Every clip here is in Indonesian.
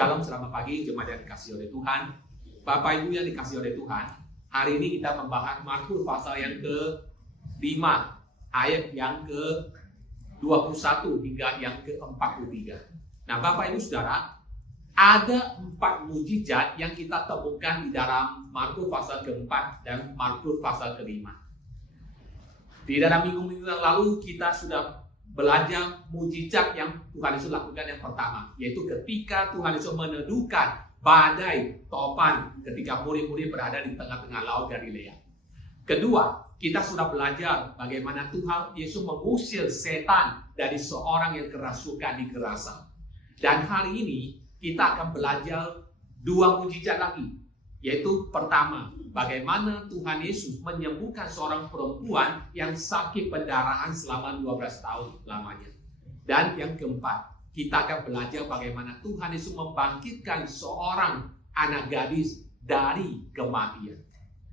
Shalom, selamat pagi jemaat yang dikasihi oleh Tuhan. Bapak Ibu yang dikasihi oleh Tuhan, hari ini kita membahas Mazmur pasal yang ke-5, ayat yang ke-21 hingga yang ke-43. Nah, Bapak Ibu Saudara, ada 4 mujizat yang kita temukan di dalam Mazmur pasal ke-4 dan Mazmur pasal ke-5. Di dalam minggu-minggu yang lalu kita sudah belajar mujizat yang Tuhan Yesus lakukan yang pertama, yaitu ketika Tuhan Yesus meneduhkan badai topan ketika murid-murid berada di tengah-tengah laut Galilea. Kedua, kita sudah belajar bagaimana Tuhan Yesus mengusir setan dari seorang yang kerasukan di Gerasa. Dan hari ini kita akan belajar 2 mujizat lagi, yaitu pertama, bagaimana Tuhan Yesus menyembuhkan seorang perempuan yang sakit pendarahan selama 12 tahun lamanya. Dan yang keempat, kita akan belajar bagaimana Tuhan Yesus membangkitkan seorang anak gadis dari kematian.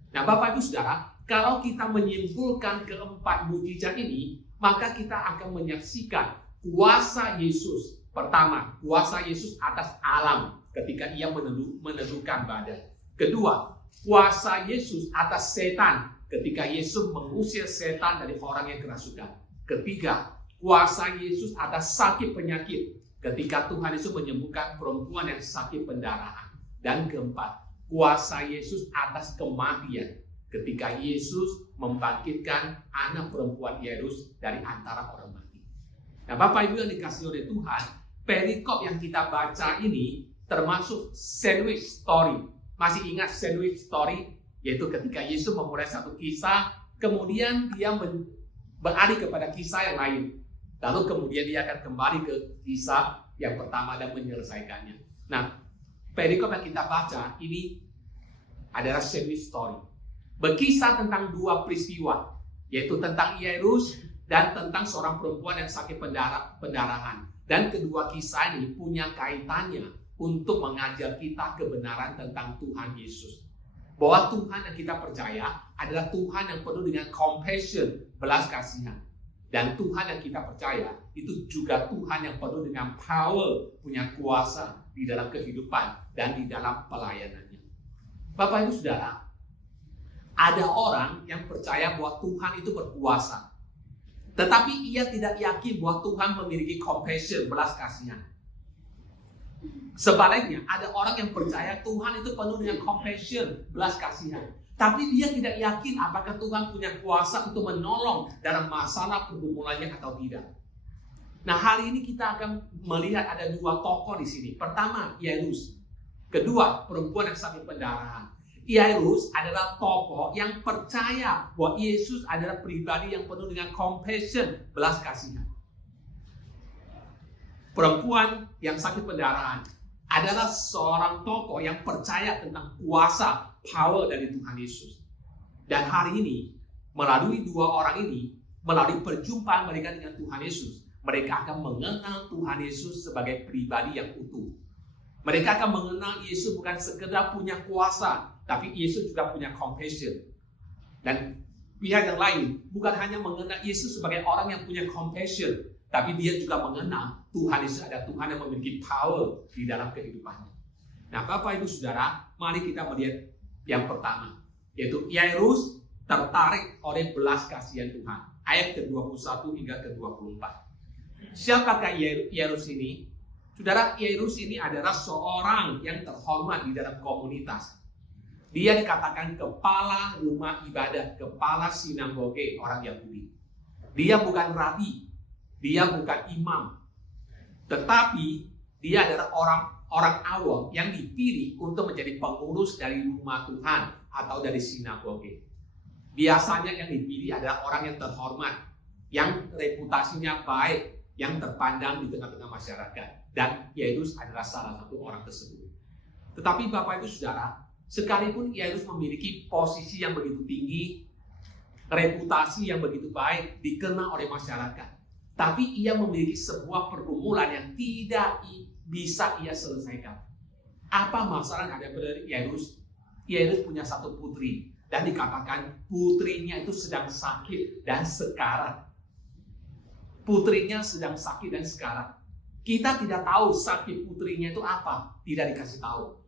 Nah, Bapak Ibu Saudara, kalau kita menyimpulkan keempat mujizat ini, maka kita akan menyaksikan kuasa Yesus. Pertama, kuasa Yesus atas alam ketika ia meneduhkan badai. Kedua, kuasa Yesus atas setan ketika Yesus mengusir setan dari orang yang kerasukan. Ketiga, kuasa Yesus atas sakit penyakit ketika Tuhan Yesus menyembuhkan perempuan yang sakit pendarahan. Dan keempat, kuasa Yesus atas kematian ketika Yesus membangkitkan anak perempuan Yairus dari antara orang mati. Nah, Bapak Ibu yang dikasihi oleh Tuhan, perikop yang kita baca ini termasuk sandwich story. Masih ingat sandwich story? Yaitu ketika Yesus memulai satu kisah, kemudian dia beralih kepada kisah yang lain. Lalu kemudian dia akan kembali ke kisah yang pertama dan menyelesaikannya. Nah, perikop yang kita baca ini adalah sandwich story. Berkisah tentang 2 peristiwa, yaitu tentang Yairus dan tentang seorang perempuan yang sakit pendarahan. Dan kedua kisah ini punya kaitannya untuk mengajar kita kebenaran tentang Tuhan Yesus. Bahwa Tuhan yang kita percaya adalah Tuhan yang penuh dengan compassion, belas kasihan. Dan Tuhan yang kita percaya itu juga Tuhan yang penuh dengan power, punya kuasa di dalam kehidupan dan di dalam pelayanannya. Bapak Ibu Saudara, ada orang yang percaya bahwa Tuhan itu berkuasa. Tetapi ia tidak yakin bahwa Tuhan memiliki compassion, belas kasihan. Sebaliknya, ada orang yang percaya Tuhan itu penuh dengan compassion, belas kasihan. Tapi dia tidak yakin apakah Tuhan punya kuasa untuk menolong dalam masalah pergumulannya atau tidak. Nah, hari ini kita akan melihat ada 2 tokoh di sini. Pertama, Yairus. Kedua, perempuan yang sakit pendarahan. Yairus adalah tokoh yang percaya bahwa Yesus adalah pribadi yang penuh dengan compassion, belas kasihan. Perempuan yang sakit pendarahan adalah seorang tokoh yang percaya tentang kuasa, power dari Tuhan Yesus. Dan hari ini, melalui 2 orang ini, melalui perjumpaan mereka dengan Tuhan Yesus, mereka akan mengenal Tuhan Yesus sebagai pribadi yang utuh. Mereka akan mengenal Yesus bukan sekedar punya kuasa, tapi Yesus juga punya compassion. Dan pihak yang lain bukan hanya mengenal Yesus sebagai orang yang punya compassion, tapi dia juga mengenal Tuhan Yesus ada Tuhan yang memiliki power di dalam kehidupannya. Nah, Bapak Ibu Saudara, mari kita melihat yang pertama, yaitu Yairus tertarik oleh belas kasihan Tuhan. Ayat ke-21 hingga ke-24. Siapakah Yairus ini? Saudara, Yairus ini adalah seorang yang terhormat di dalam komunitas. Dia dikatakan kepala rumah ibadah, kepala sinagoge orang Yahudi. Dia bukan rabi, dia bukan imam, tetapi dia adalah orang awam yang dipilih untuk menjadi pengurus dari rumah Tuhan atau dari sinagoge. Biasanya yang dipilih adalah orang yang terhormat, yang reputasinya baik, yang terpandang di tengah-tengah masyarakat. Dan Yairus adalah salah satu orang tersebut. Tetapi Bapak Ibu Saudara, sekalipun Yairus memiliki posisi yang begitu tinggi, reputasi yang begitu baik, dikenal oleh masyarakat, tapi ia memiliki sebuah pergumulan yang tidak bisa ia selesaikan. Apa masalah yang ada pada Yairus? Yairus punya satu putri, dan dikatakan putrinya itu sedang sakit dan sekarat. Putrinya sedang sakit dan sekarat. Kita tidak tahu sakit putrinya itu apa, tidak dikasih tahu.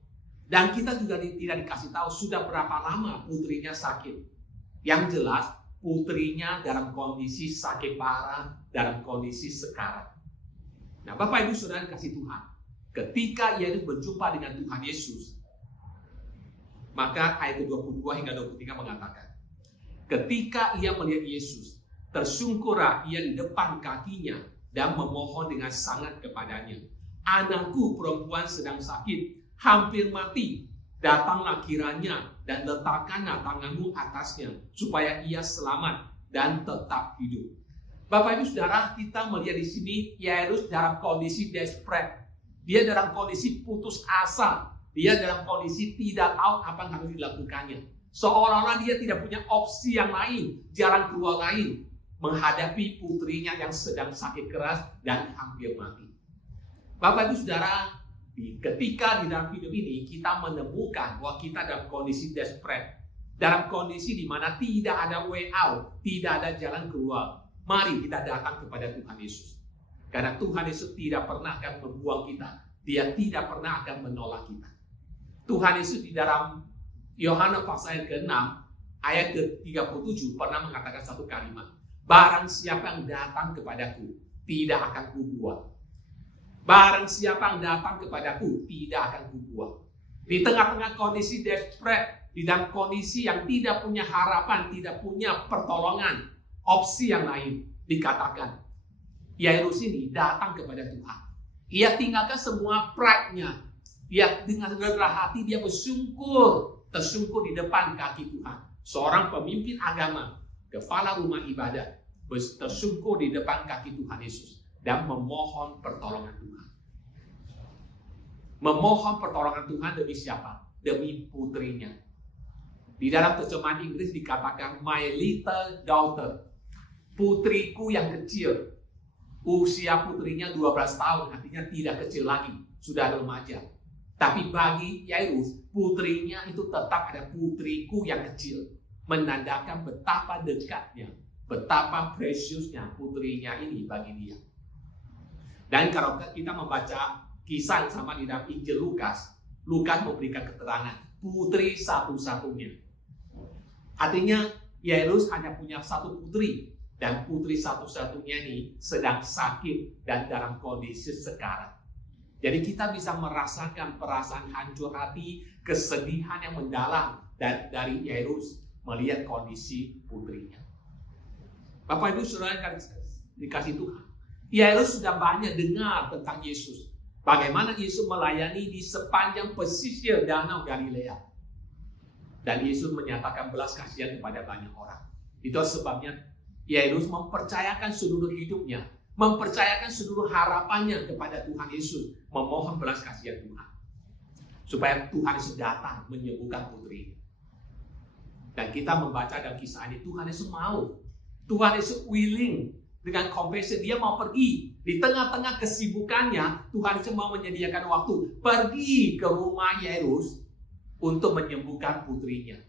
Dan kita juga tidak dikasih tahu sudah berapa lama putrinya sakit. Yang jelas, putrinya dalam kondisi sakit parah, dalam kondisi sekarat. Nah, Bapak Ibu Saudara kasih Tuhan, ketika Yairus berjumpa dengan Tuhan Yesus, maka ayat 22 hingga 23 mengatakan, ketika ia melihat Yesus, tersungkurlah ia di depan kakinya dan memohon dengan sangat kepadanya, anakku perempuan sedang sakit, hampir mati. Datanglah kiranya dan letakkanlah tanganmu atasnya, supaya ia selamat dan tetap hidup. Bapak Ibu Saudara, kita melihat di sini Yairus dalam kondisi desperate. Dia dalam kondisi putus asa. Dia dalam kondisi tidak tahu apa yang harus dilakukannya. Seolah-olah dia tidak punya opsi yang lain, jalan keluar lain, menghadapi putrinya yang sedang sakit keras dan hampir mati. Bapak Ibu Saudara, ketika di dalam hidup ini kita menemukan bahwa kita dalam kondisi desperate, dalam kondisi di mana tidak ada way out, tidak ada jalan keluar, mari kita datang kepada Tuhan Yesus. Karena Tuhan Yesus tidak pernah akan membuang kita, Dia tidak pernah akan menolak kita. Tuhan Yesus di dalam Yohanes pasal ke-6 ayat ke-37 pernah mengatakan satu kalimat, barang siapa yang datang kepadaku tidak akan kubuang. Barang siapa yang datang kepadaku tidak akan kubuang. Di tengah-tengah kondisi desperate, di dalam kondisi yang tidak punya harapan, tidak punya pertolongan, opsi yang lain, dikatakan Yairus ini datang kepada Tuhan. Ia tinggalkan semua pride-nya. Dia dengan rendah hati dia tersungkur di depan kaki Tuhan. Seorang pemimpin agama, kepala rumah ibadah, tersungkur di depan kaki Tuhan Yesus dan memohon pertolongan Tuhan. Memohon pertolongan Tuhan demi siapa? Demi putrinya. Di dalam terjemahan Inggris dikatakan my little daughter, putriku yang kecil. Usia putrinya 12 tahun, artinya tidak kecil lagi, sudah remaja. Tapi bagi Yairus, putrinya itu tetap ada putriku yang kecil. Menandakan betapa dekatnya, betapa preciousnya putrinya ini bagi dia. Dan kalau kita membaca kisah yang sama di dalam Injil Lukas, Lukas memberikan keterangan putri satu-satunya. Artinya Yairus hanya punya satu putri, dan putri satu-satunya ini sedang sakit dan dalam kondisi sekarat. Jadi kita bisa merasakan perasaan hancur hati, kesedihan yang mendalam dari Yairus melihat kondisi putrinya. Bapak Ibu Saudara dikasih Tuhan, Yairus sudah banyak dengar tentang Yesus. Bagaimana Yesus melayani di sepanjang pesisir Danau Galilea. Dan Yesus menyatakan belas kasihan kepada banyak orang. Itu sebabnya Yairus mempercayakan seluruh hidupnya, mempercayakan seluruh harapannya kepada Tuhan Yesus, memohon belas kasihan Tuhan. Supaya Tuhan Yesus datang menyembuhkan putri. Dan kita membaca dalam kisah ini, Tuhan Yesus mau. Tuhan Yesus willing dengan compassion, dia mau pergi. Di tengah-tengah kesibukannya, Tuhan Yesus mau menyediakan waktu, pergi ke rumah Yairus untuk menyembuhkan putrinya.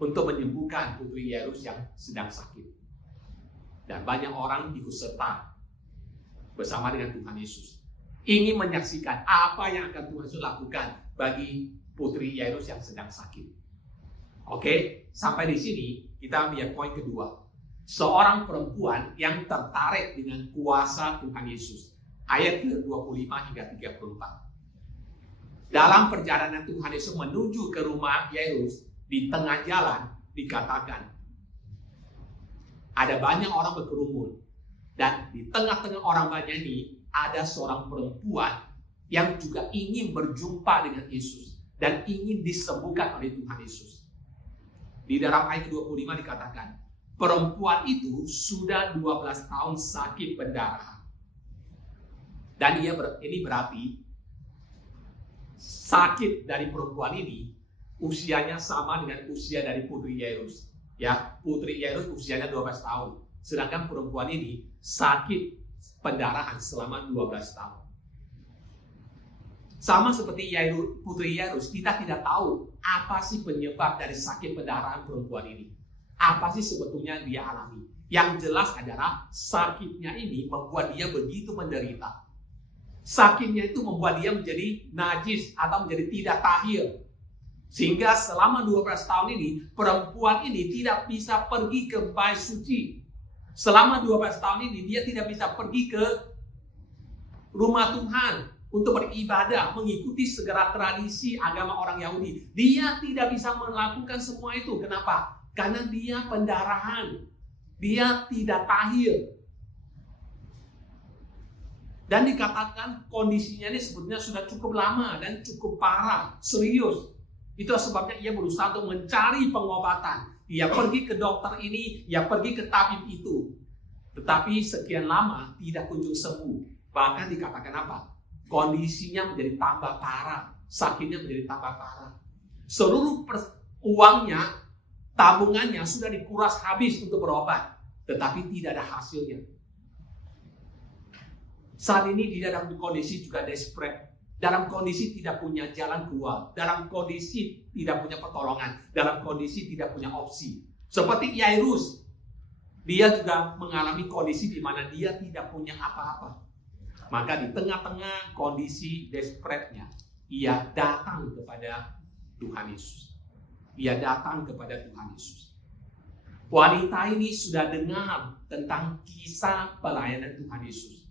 Untuk menyembuhkan putri Yairus yang sedang sakit. Dan banyak orang ikut serta bersama dengan Tuhan Yesus. Ingin menyaksikan apa yang akan Tuhan Yesus lakukan bagi putri Yairus yang sedang sakit. Oke, sampai di sini kita lihat poin kedua. Seorang perempuan yang tertarik dengan kuasa Tuhan Yesus. Ayat ke-25 hingga 34. Dalam perjalanan Tuhan Yesus menuju ke rumah Yairus, di tengah jalan dikatakan, ada banyak orang berkerumun. Dan di tengah-tengah orang banyak ini, ada seorang perempuan yang juga ingin berjumpa dengan Yesus. Dan ingin disembuhkan oleh Tuhan Yesus. Di dalam ayat 25 dikatakan, perempuan itu sudah 12 tahun sakit pendarahan. Dan ini berarti sakit dari perempuan ini usianya sama dengan usia dari putri Yairus. Ya, putri Yairus usianya 12 tahun. Sedangkan perempuan ini sakit pendarahan selama 12 tahun. Sama seperti putri Yairus, kita tidak tahu apa sih penyebab dari sakit pendarahan perempuan ini. Apa sih sebetulnya dia alami? Yang jelas adalah sakitnya ini membuat dia begitu menderita. Sakitnya itu membuat dia menjadi najis atau menjadi tidak tahir. Sehingga selama 12 tahun ini, perempuan ini tidak bisa pergi ke bait suci. Selama 12 tahun ini, dia tidak bisa pergi ke rumah Tuhan untuk beribadah, mengikuti segala tradisi agama orang Yahudi. Dia tidak bisa melakukan semua itu. Kenapa? Karena dia pendarahan. Dia tidak tahir. Dan dikatakan kondisinya ini sebetulnya sudah cukup lama dan cukup parah, serius. Itulah sebabnya ia berusaha untuk mencari pengobatan. Ia pergi ke dokter ini, ia pergi ke tabib itu. Tetapi sekian lama tidak kunjung sembuh. Bahkan dikatakan apa? Kondisinya menjadi tambah parah, sakitnya menjadi tambah parah. Seluruh uangnya, tabungannya sudah dikuras habis untuk berobat, tetapi tidak ada hasilnya. Saat ini dia dalam kondisi juga desperate, dalam kondisi tidak punya jalan keluar, dalam kondisi tidak punya pertolongan, dalam kondisi tidak punya opsi. Seperti Yairus, dia juga mengalami kondisi di mana dia tidak punya apa-apa. Maka di tengah-tengah kondisi desperate-nya, ia datang kepada Tuhan Yesus. Ia datang kepada Tuhan Yesus. Wanita ini sudah dengar tentang kisah pelayanan Tuhan Yesus.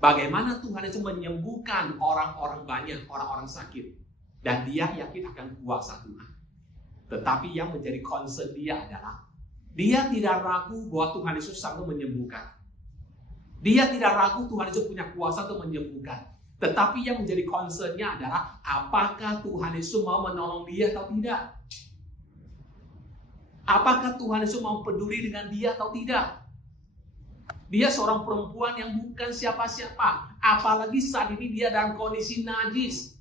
Bagaimana Tuhan Yesus menyembuhkan orang-orang banyak, orang-orang sakit. Dan dia yakin akan kuasa Tuhan. Tetapi yang menjadi concern dia adalah, dia tidak ragu bahwa Tuhan Yesus sanggup menyembuhkan. Dia tidak ragu Tuhan Yesus punya kuasa untuk menyembuhkan. Tetapi yang menjadi concern-nya adalah, apakah Tuhan Yesus mau menolong dia atau tidak? Apakah Tuhan Yesus mau peduli dengan dia atau tidak? Dia seorang perempuan yang bukan siapa-siapa. Apalagi saat ini dia dalam kondisi najis.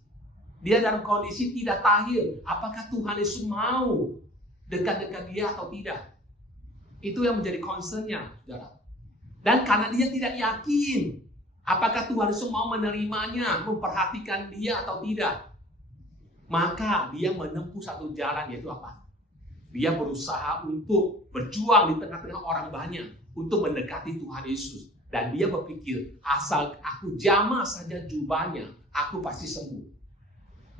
Dia dalam kondisi tidak tahir. Apakah Tuhan Yesus mau dekat-dekat dia atau tidak? Itu yang menjadi concern-nya, saudara. Dan karena dia tidak yakin apakah Tuhan Yesus mau menerimanya, memperhatikan dia atau tidak, maka dia menempuh satu jalan, yaitu apa? Dia berusaha untuk berjuang di tengah-tengah orang banyak untuk mendekati Tuhan Yesus. Dan dia berpikir, asal aku jamah saja jubahnya, aku pasti sembuh.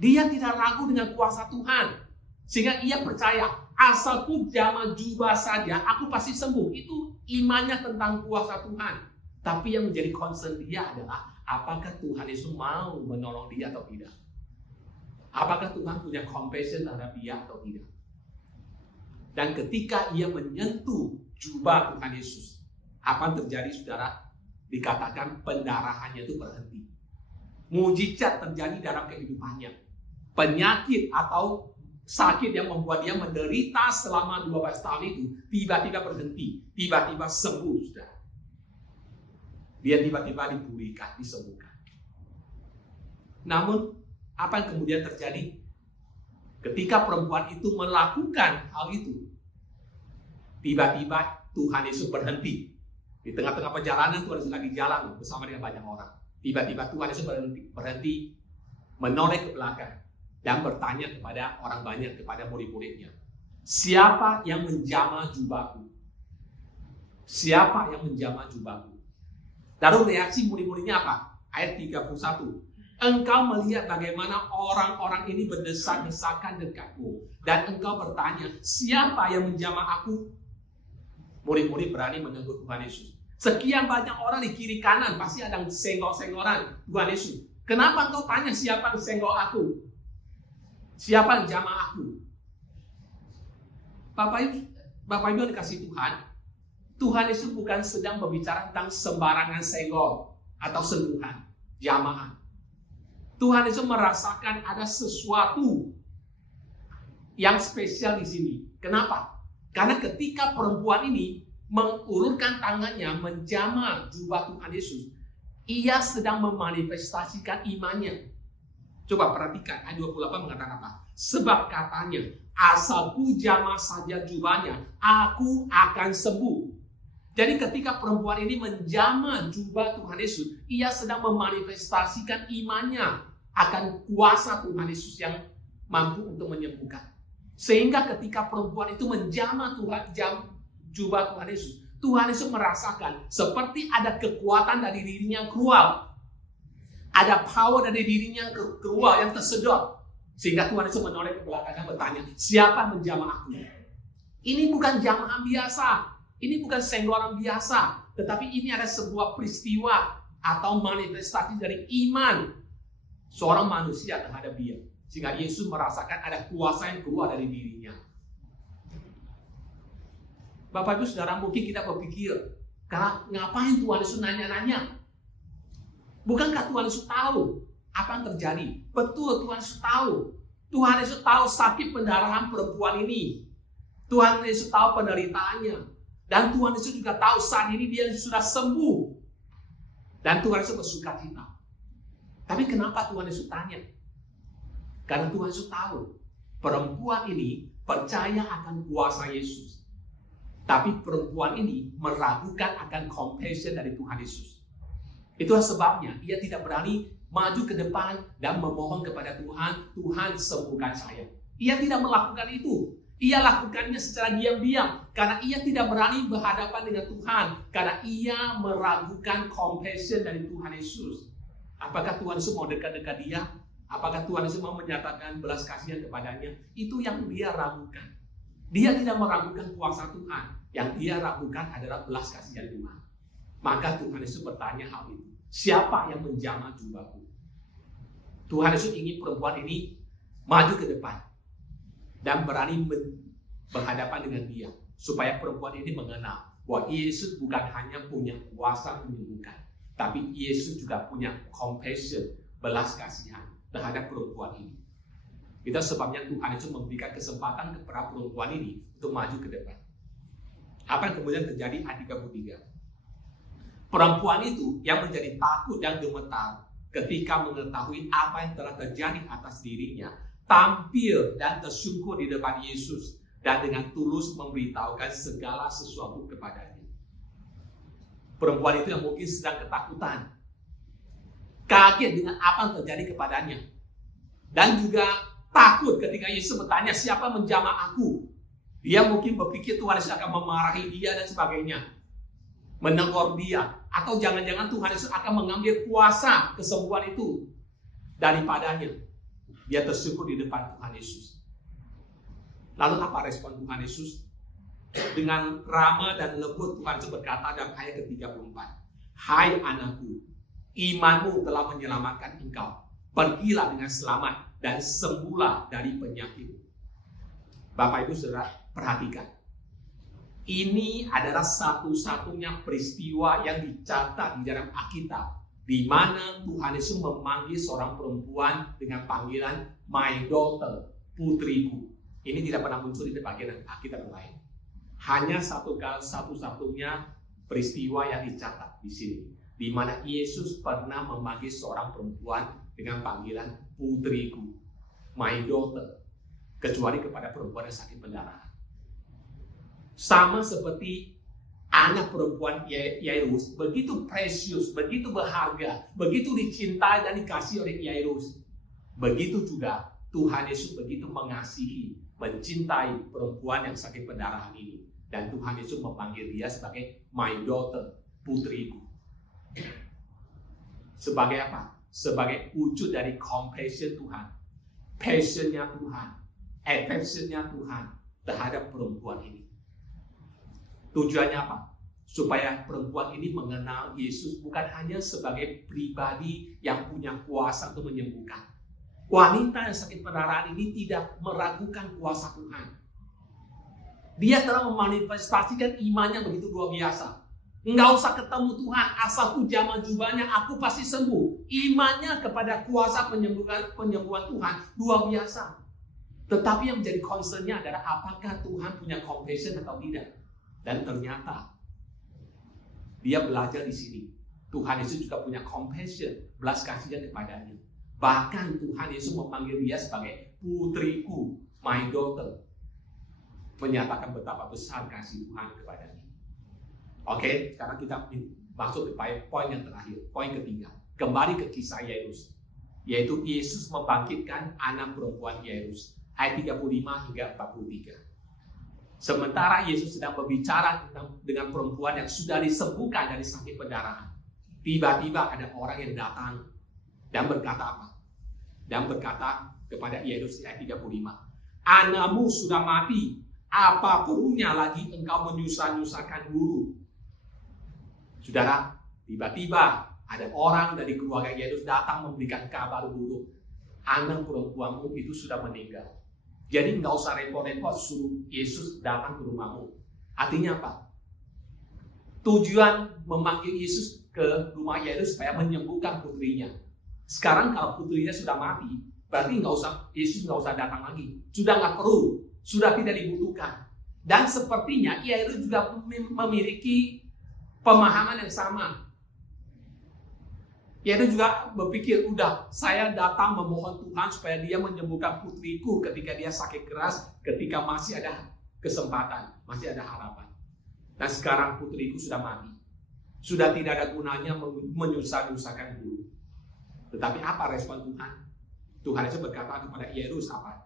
Dia tidak ragu dengan kuasa Tuhan. Sehingga ia percaya, asal ku jamah jubah saja, aku pasti sembuh. Itu imannya tentang kuasa Tuhan. Tapi yang menjadi concern dia adalah, apakah Tuhan Yesus mau menolong dia atau tidak? Apakah Tuhan punya compassion terhadap dia atau tidak? Dan ketika ia menyentuh jubah Tuhan Yesus, apa yang terjadi, saudara? Dikatakan pendarahannya itu berhenti. Mujizat terjadi dalam kehidupannya. Penyakit atau sakit yang membuat dia menderita selama 12 tahun itu tiba-tiba berhenti, tiba-tiba sembuh, saudara. Dia tiba-tiba dipulihkan, disembuhkan. Namun, apa yang kemudian terjadi? Ketika perempuan itu melakukan hal itu, tiba-tiba Tuhan Yesus berhenti. Di tengah-tengah perjalanan Tuhan Yesus lagi jalan bersama dengan banyak orang. Tiba-tiba Tuhan Yesus berhenti, menoleh ke belakang dan bertanya kepada orang banyak, kepada murid-muridnya, siapa yang menjamah jubahku? Siapa yang menjamah jubahku? Lalu reaksi murid-muridnya apa? Ayat 31. Engkau melihat bagaimana orang-orang ini berdesak-desakan dekatmu. Dan engkau bertanya, siapa yang menjamah aku? Murid-murid berani menegur Tuhan Yesus. Sekian banyak orang di kiri kanan, pasti ada senggol-senggolan Tuhan Yesus. Kenapa engkau tanya siapa yang senggol aku? Siapa yang jamah aku? Bapak Ibu yang dikasih Tuhan, Tuhan Yesus bukan sedang berbicara tentang sembarangan senggol atau sentuhan, jamahan. Tuhan Yesus merasakan ada sesuatu yang spesial di sini. Kenapa? Karena ketika perempuan ini mengulurkan tangannya menjamah jubah Tuhan Yesus, ia sedang memanifestasikan imannya. Coba perhatikan, ayat 28 mengatakan apa? Sebab katanya, asal ku jamah saja jubahnya, aku akan sembuh. Jadi ketika perempuan ini menjamah jubah Tuhan Yesus, ia sedang memanifestasikan imannya akan kuasa Tuhan Yesus yang mampu untuk menyembuhkan. Sehingga ketika perempuan itu menjamah jubah Tuhan Yesus merasakan seperti ada kekuatan dari dirinya yang keluar. Ada power dari dirinya yang keluar, yang tersedot. Sehingga Tuhan Yesus menoleh ke belakang dan bertanya, siapa menjamah aku? Ini bukan jamaah biasa. Ini bukan senggolan biasa. Tetapi ini ada sebuah peristiwa atau manifestasi dari iman seorang manusia terhadap dia. Sehingga Yesus merasakan ada kuasa yang keluar dari dirinya. Bapak Ibu Saudara, mungkin kita berpikir, karena ngapain Tuhan Yesus nanya-nanya? Bukankah Tuhan Yesus tahu apa yang terjadi? Betul, Tuhan Yesus tahu. Tuhan Yesus tahu sakit pendarahan perempuan ini. Tuhan Yesus tahu penderitaannya. Dan Tuhan Yesus juga tahu saat ini dia sudah sembuh. Dan Tuhan Yesus bersukacita. Tapi kenapa Tuhan Yesus tanya? Karena Tuhan Yesus tahu perempuan ini percaya akan kuasa Yesus. Tapi perempuan ini meragukan akan compassion dari Tuhan Yesus. Itulah sebabnya ia tidak berani maju ke depan dan memohon kepada Tuhan, Tuhan sembuhkan saya. Ia tidak melakukan itu. Ia lakukannya secara diam-diam karena ia tidak berani berhadapan dengan Tuhan, karena ia meragukan compassion dari Tuhan Yesus. Apakah Tuhan Yesus mau dekat-dekat dia? Apakah Tuhan Yesus mau menyatakan belas kasihan kepadanya? Itu yang dia ragukan. Dia tidak meragukan kuasa Tuhan. Yang dia ragukan adalah belas kasihan Tuhan. Maka Tuhan Yesus bertanya hal itu. Siapa yang menjamah jubahku? Tuhan Yesus ingin perempuan ini maju ke depan dan berani berhadapan dengan dia, supaya perempuan ini mengenal bahwa Yesus bukan hanya punya kuasa menyembuhkan, tapi Yesus juga punya compassion, belas kasihan terhadap perempuan ini. Itu sebabnya Tuhan Yesus memberikan kesempatan kepada perempuan ini untuk maju ke depan. Apa yang kemudian terjadi ayat 33? Perempuan itu yang menjadi takut dan gemetar ketika mengetahui apa yang telah terjadi atas dirinya, tampil dan tersungkur di depan Yesus dan dengan tulus memberitahukan segala sesuatu kepadanya. Perempuan itu yang mungkin sedang ketakutan, kaget dengan apa yang terjadi kepadanya, dan juga takut ketika Yesus bertanya, siapa menjamah aku? Dia mungkin berpikir Tuhan Yesus akan memarahi dia dan sebagainya, menegur dia, atau jangan-jangan Tuhan Yesus akan mengambil kuasa kesembuhan itu daripadanya. Dia tersungkur di depan Tuhan Yesus. Lalu apa respon Tuhan Yesus? Dengan ramah dan lembut Tuhan Yesus berkata dalam ayat ke-34, hai anakku, imanmu telah menyelamatkan engkau. Pergilah dengan selamat dan sembuhlah dari penyakitmu. Bapak Ibu Saudara, perhatikan. Ini adalah satu-satunya peristiwa yang dicatat di dalam Alkitab, di mana Tuhan Yesus memanggil seorang perempuan dengan panggilan my daughter, putriku. Ini tidak pernah muncul di bagian Alkitab lain. Hanya satu-satunya peristiwa yang dicatat di sini, di mana Yesus pernah memanggil seorang perempuan dengan panggilan putriku, my daughter, kecuali kepada perempuan yang sakit pendarahan. Sama seperti anak perempuan Yairus, begitu precious, begitu berharga, begitu dicintai dan dikasihi oleh Yairus. Begitu juga Tuhan Yesus begitu mengasihi, mencintai perempuan yang sakit pendarahan ini. Dan Tuhan Yesus memanggil dia sebagai my daughter, putriku. Sebagai apa? Sebagai wujud dari compassion Tuhan, passionnya Tuhan, affectionnya Tuhan terhadap perempuan ini. Tujuannya apa? Supaya perempuan ini mengenal Yesus bukan hanya sebagai pribadi yang punya kuasa untuk menyembuhkan. Wanita yang sakit pendarahan ini tidak meragukan kuasa Tuhan. Dia telah memanifestasikan imannya begitu luar biasa. Enggak usah ketemu Tuhan, asal ku jamah jubahnya, aku pasti sembuh. Imannya kepada kuasa penyembuhan Tuhan luar biasa. Tetapi yang menjadi concernnya adalah apakah Tuhan punya compassion atau tidak. Dan ternyata dia belajar di sini. Tuhan Yesus juga punya compassion, belas kasihan kepadanya. Bahkan Tuhan Yesus memanggil dia sebagai putriku, my daughter. Menyatakan betapa besar kasih Tuhan kepadanya. Oke, sekarang kita masuk ke poin yang terakhir, poin ketiga. Kembali ke kisah Yairus, yaitu Yesus membangkitkan anak perempuan Yairus, ayat 35 hingga 43. Sementara Yesus sedang berbicara dengan perempuan yang sudah disembuhkan dari sakit pendarahan, tiba-tiba ada orang yang datang Dan berkata apa? Dan berkata kepada Yairus ayat 35, anakmu sudah mati, apa perlunya lagi engkau menyusah-nyusahkan guru? Saudara, tiba-tiba ada orang dari keluarga Yairus datang memberikan kabar buruk. Anak perempuanmu itu sudah meninggal. Jadi nggak usah repot-repot suruh Yesus datang ke rumahmu. Artinya apa? Tujuan memanggil Yesus ke rumah Yairus supaya menyembuhkan putrinya. Sekarang kalau putrinya sudah mati, berarti Yesus nggak usah datang lagi. Sudah nggak perlu, sudah tidak dibutuhkan. Dan sepertinya Yairus juga memiliki pemahaman yang sama. Yairus juga berpikir, udah saya datang memohon Tuhan supaya dia menyembuhkan putriku ketika dia sakit keras, ketika masih ada kesempatan, masih ada harapan. Dan sekarang putriku sudah mati. Sudah tidak ada gunanya menyusah-nyusahkan guru. Tetapi apa respon Tuhan? Tuhan Yesus berkata kepada Yairus apa?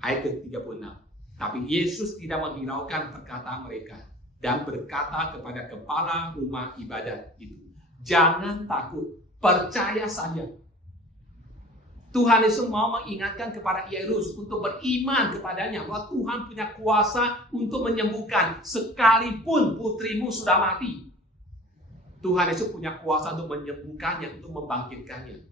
Ayat ke-36. Tapi Yesus tidak menghiraukan perkataan mereka dan berkata kepada kepala rumah ibadat itu, jangan takut, percaya saja. Tuhan Yesus mau mengingatkan kepada Yairus untuk beriman kepadanya bahwa Tuhan punya kuasa untuk menyembuhkan sekalipun putrimu sudah mati. Tuhan Yesus punya kuasa untuk menyembuhkannya, untuk membangkitkannya.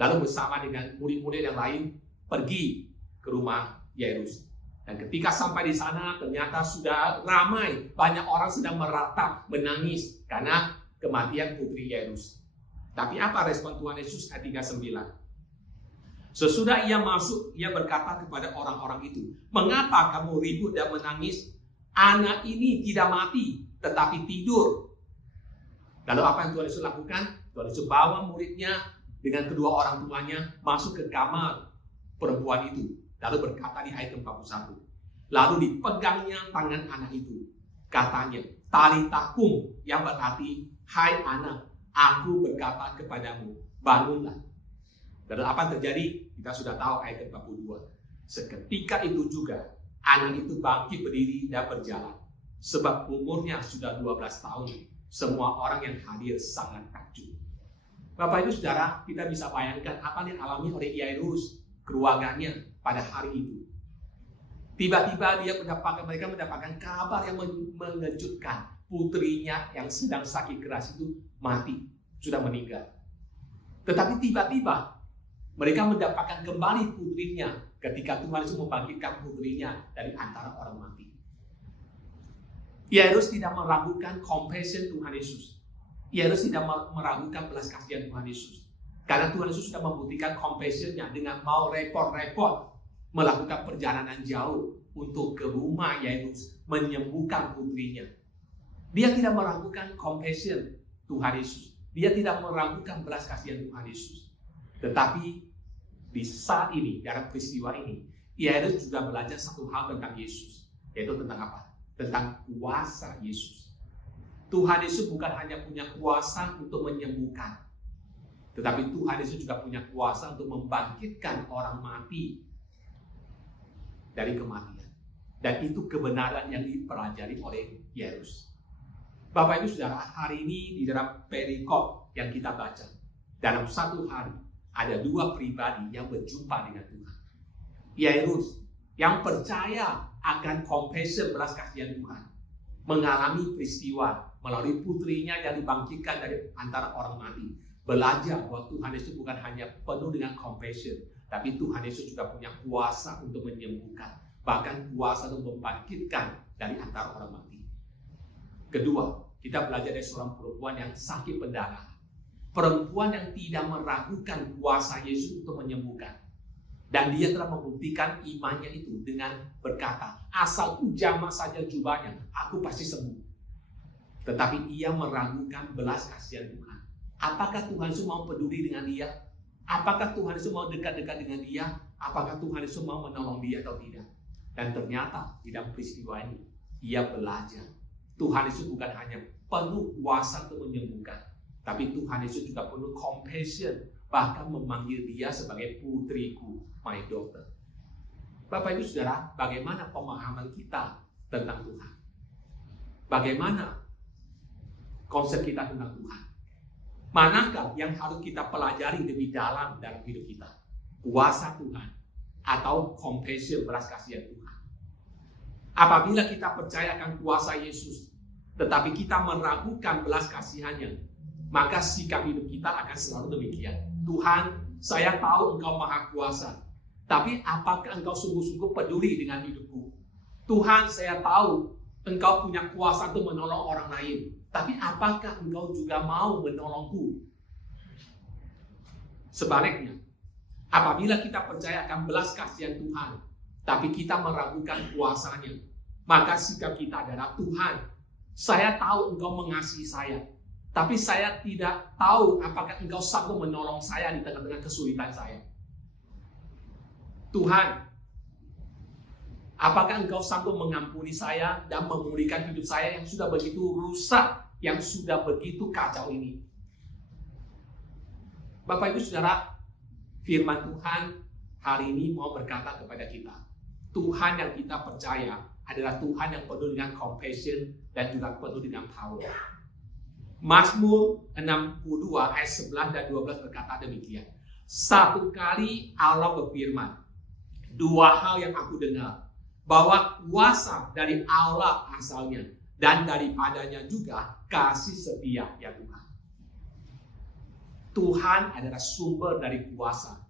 Lalu bersama dengan murid-murid yang lain pergi ke rumah Yairus. Dan ketika sampai di sana ternyata sudah ramai, banyak orang sedang meratap, menangis karena kematian putri Yairus. Tapi apa respon Tuhan Yesus ayat 39? Sesudah ia masuk, ia berkata kepada orang-orang itu, mengapa kamu ribut dan menangis? Anak ini tidak mati, tetapi tidur. Lalu apa yang Tuhan Yesus lakukan? Tuhan Yesus bawa muridnya dengan kedua orang tuanya masuk ke kamar perempuan itu. Lalu berkata di ayat 41. Lalu dipegangnya tangan anak itu. Katanya, talitakum, yang berarti, hai anak, aku berkata kepadamu, bangunlah. Dan apa yang terjadi? Kita sudah tahu ayat 42. Seketika itu juga, anak itu bangkit berdiri dan berjalan. Sebab umurnya sudah 12 tahun. Semua orang yang hadir sangat takjub. Bapak Ibu Saudara, kita bisa bayangkan apa yang dialami oleh Yairus, keluarganya pada hari itu. Tiba-tiba mereka mendapatkan kabar yang mengejutkan. Putrinya yang sedang sakit keras itu mati, sudah meninggal. Tetapi tiba-tiba mereka mendapatkan kembali putrinya ketika Tuhan Yesus membangkitkan putrinya dari antara orang mati. Yairus tidak meragukan compassion Tuhan Yesus. Yairus tidak meragukan belas kasihan Tuhan Yesus. Karena Tuhan Yesus sudah membuktikan compassion-nya dengan mau repot-repot melakukan perjalanan jauh untuk ke rumah Yairus menyembuhkan putrinya. Dia tidak meragukan compassion Tuhan Yesus. Dia tidak meragukan belas kasihan Tuhan Yesus. Tetapi di saat ini, dalam peristiwa ini, Yairus juga belajar satu hal tentang Yesus. Yaitu tentang apa? Tentang kuasa Yesus. Tuhan Yesus bukan hanya punya kuasa untuk menyembuhkan, tetapi Tuhan Yesus juga punya kuasa untuk membangkitkan orang mati dari kematian. Dan itu kebenaran yang dipelajari oleh Yairus. Bapak Ibu Saudara, hari ini di dalam perikop yang kita baca, dalam satu hari ada dua pribadi yang berjumpa dengan Tuhan. Yairus yang percaya akan compassion belas kasihan Tuhan, mengalami peristiwa melalui putrinya yang dibangkitkan dari antara orang mati, belajar bahwa Tuhan Yesus bukan hanya penuh dengan compassion, tapi Tuhan Yesus juga punya kuasa untuk menyembuhkan, bahkan kuasa untuk membangkitkan dari antara orang mati. Kedua, kita belajar dari seorang perempuan yang sakit pendarahan, perempuan yang tidak meragukan kuasa Yesus untuk menyembuhkan. Dan dia telah membuktikan imannya itu dengan berkata, asal ku jamah saja jubahnya, aku pasti sembuh. Tetapi ia meragukan belas kasihan Tuhan. Apakah Tuhan Yesus mau peduli dengan dia? Apakah Tuhan Yesus mau dekat-dekat dengan dia? Apakah Tuhan Yesus mau menolong dia atau tidak? Dan ternyata di dalam peristiwa ini, ia belajar. Tuhan Yesus bukan hanya penuh kuasa untuk menyembuhkan, tapi Tuhan Yesus juga penuh compassion, bahkan memanggil dia sebagai putriku, my daughter. Bapak Ibu Saudara, bagaimana pemahaman kita tentang Tuhan? Bagaimana konsep kita tentang Tuhan? Manakah yang harus kita pelajari lebih dalam hidup kita? Kuasa Tuhan atau compassion, belas kasihan Tuhan? Apabila kita percaya akan kuasa Yesus, tetapi kita meragukan belas kasihannya, maka sikap hidup kita akan selalu demikian. Tuhan, saya tahu Engkau Maha Kuasa, tapi apakah Engkau sungguh-sungguh peduli dengan hidupku? Tuhan, saya tahu Engkau punya kuasa untuk menolong orang lain, tapi apakah Engkau juga mau menolongku? Sebaliknya, apabila kita percaya akan belas kasihan Tuhan, tapi kita meragukan kuasanya, maka sikap kita adalah, Tuhan, saya tahu Engkau mengasihi saya, tapi saya tidak tahu apakah Engkau sanggup menolong saya di tengah-tengah kesulitan saya. Tuhan, apakah Engkau sanggup mengampuni saya dan memulihkan hidup saya yang sudah begitu rusak, yang sudah begitu kacau ini? Bapak Ibu Saudara, firman Tuhan hari ini mau berkata kepada kita, Tuhan yang kita percaya adalah Tuhan yang penuh dengan compassion dan juga penuh dengan power. Mazmur 62 ayat 11 dan 12 berkata demikian. Satu kali Allah berfirman, dua hal yang aku dengar, bahwa kuasa dari Allah asalnya, dan daripadanya juga kasih setia ya Tuhan. Tuhan adalah sumber dari kuasa,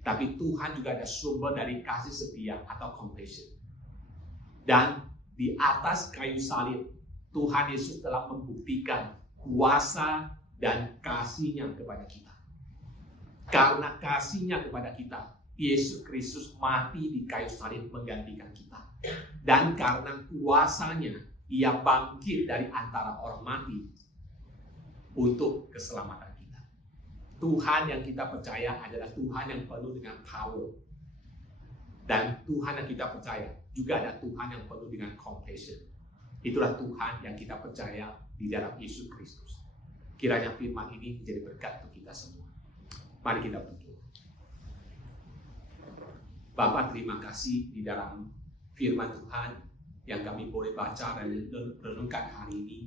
tapi Tuhan juga ada sumber dari kasih setia atau compassion. Dan di atas kayu salib, Tuhan Yesus telah membuktikan kuasa dan kasih-Nya kepada kita. Karena kasih-Nya kepada kita, Yesus Kristus mati di kayu salib menggantikan kita. Dan karena kuasa-Nya, Ia bangkit dari antara orang mati untuk keselamatan kita. Tuhan yang kita percaya adalah Tuhan yang penuh dengan power. Dan Tuhan yang kita percaya juga ada Tuhan yang penuh dengan compassion. Itulah Tuhan yang kita percaya di dalam Yesus Kristus. Kiranya firman ini menjadi berkat untuk kita semua. Mari kita berdoa. Bapa, terima kasih di dalam firman Tuhan yang kami boleh baca dan renungkan hari ini.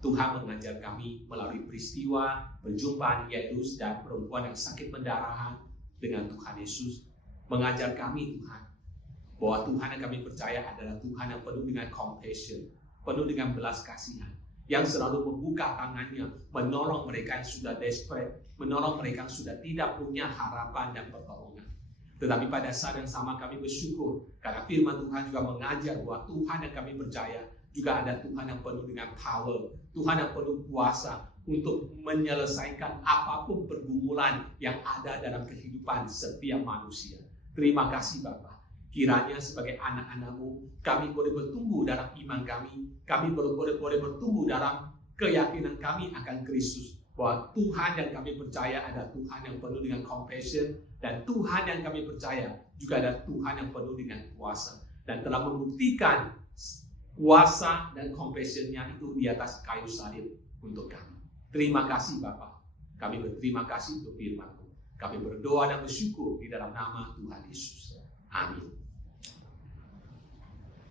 Tuhan mengajar kami melalui peristiwa perjumpaan Yairus dan perempuan yang sakit pendarahan dengan Tuhan Yesus. Mengajar kami Tuhan, bahwa Tuhan yang kami percaya adalah Tuhan yang penuh dengan compassion, penuh dengan belas kasihan, yang selalu membuka tangannya, menolong mereka yang sudah desperate, menolong mereka yang sudah tidak punya harapan dan pertolongan. Tetapi pada saat yang sama kami bersyukur, karena firman Tuhan juga mengajar bahwa Tuhan yang kami percaya, juga ada Tuhan yang penuh dengan power, Tuhan yang penuh kuasa, untuk menyelesaikan apapun pergumulan yang ada dalam kehidupan setiap manusia. Terima kasih Bapa. Kiranya sebagai anak-anak-Mu, kami boleh bertumbuh dalam iman kami boleh bertumbuh dalam keyakinan kami akan Kristus. Bahwa Tuhan yang kami percaya adalah Tuhan yang penuh dengan compassion, dan Tuhan yang kami percaya juga ada Tuhan yang penuh dengan kuasa. Dan telah membuktikan kuasa dan compassion-Nya itu di atas kayu salib untuk kami. Terima kasih Bapa. Kami berterima kasih untuk firman-Mu. Kami berdoa dan bersyukur di dalam nama Tuhan Yesus. Amin.